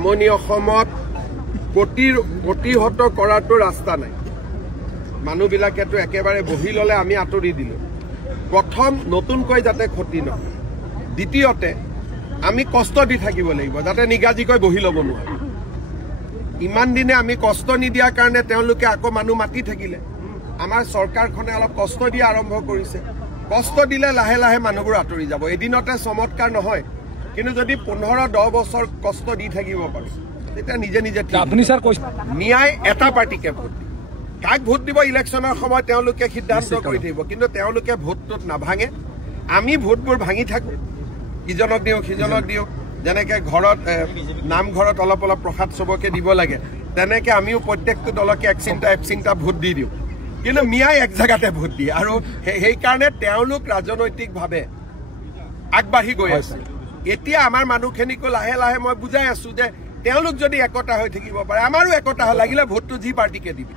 নামনি অসমত প্ৰতিহত কৰাটো ৰাস্তা নাই। মানুহবিলাকেতো একেবাৰে বহি ল'লে আমি আঁতৰি দিলোঁ। প্ৰথম নতুনকৈ যাতে ক্ষতি নহয়, দ্বিতীয়তে আমি কষ্ট দি থাকিব লাগিব যাতে নিগাজিকৈ বহি ল'ব নোৱাৰে। ইমান দিনে আমি কষ্ট নিদিয়াৰ কাৰণে তেওঁলোকে আকৌ মানুহ মাতি থাকিলে। আমাৰ চৰকাৰখনে অলপ কষ্ট দিয়া আৰম্ভ কৰিছে। কষ্ট দিলে লাহে লাহে মানুহবোৰ আঁতৰি যাব। এদিনতে চমৎকাৰ নহয়, কিন্তু যদি 15-10 বছৰ কষ্ট দি থাকিব পাৰোঁ তেতিয়া নিজে নিজে ন্যায় এটা পাৰ্টিকে ভোট দিব। কাক ভোট দিব ইলেকশ্যনৰ সময়ত তেওঁলোকে সিদ্ধান্ত কৰি থাকিব, কিন্তু তেওঁলোকে ভোটটোত নাভাঙে। আমি ভোটবোৰ ভাঙি থাকোঁ, ইজনক দিওঁ সিজনক দিওঁ। যেনেকৈ ঘৰত নামঘৰত অলপ অলপ প্ৰসাদ চবকে দিব লাগে, তেনেকৈ আমিও প্ৰত্যেকটো দলকে একচিংটা ভোট দি দিওঁ, কিন্তু মিয়াই এক জেগাতে ভোট দিয়ে। আৰু সেইকাৰণে তেওঁলোক ৰাজনৈতিকভাৱে আগবাঢ়ি গৈ আছে। এতিয়া আমাৰ মানুহখিনিকো লাহে লাহে মই বুজাই আছোঁ যে তেওঁলোক যদি একতা হৈ থাকিব পাৰে, আমাৰো একতা লাগিলে ভোটটো যি পাৰ্টিকে দিবি।